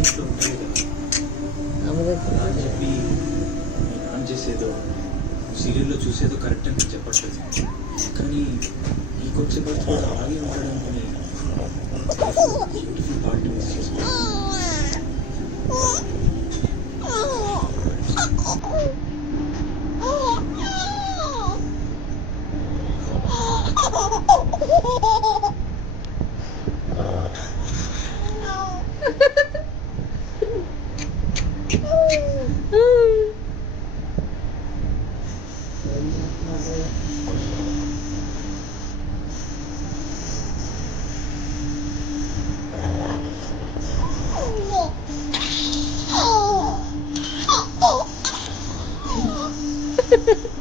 ఇన్స్టింక్ట్లో ఉంటుంది కదా అలా అని చెప్పి నేను ఆన్ చేసేదో సీరియల్లో చూసేదో కరెక్ట్ అని నేను చెప్పట్లేదు. కానీ ఈ కొంచెంసేపు కూడా అలాగే ఉంటాడనుకుని బ్యూటిఫుల్ పార్ట్ మిస్ చేసుకున్నాను. Ha ha ha.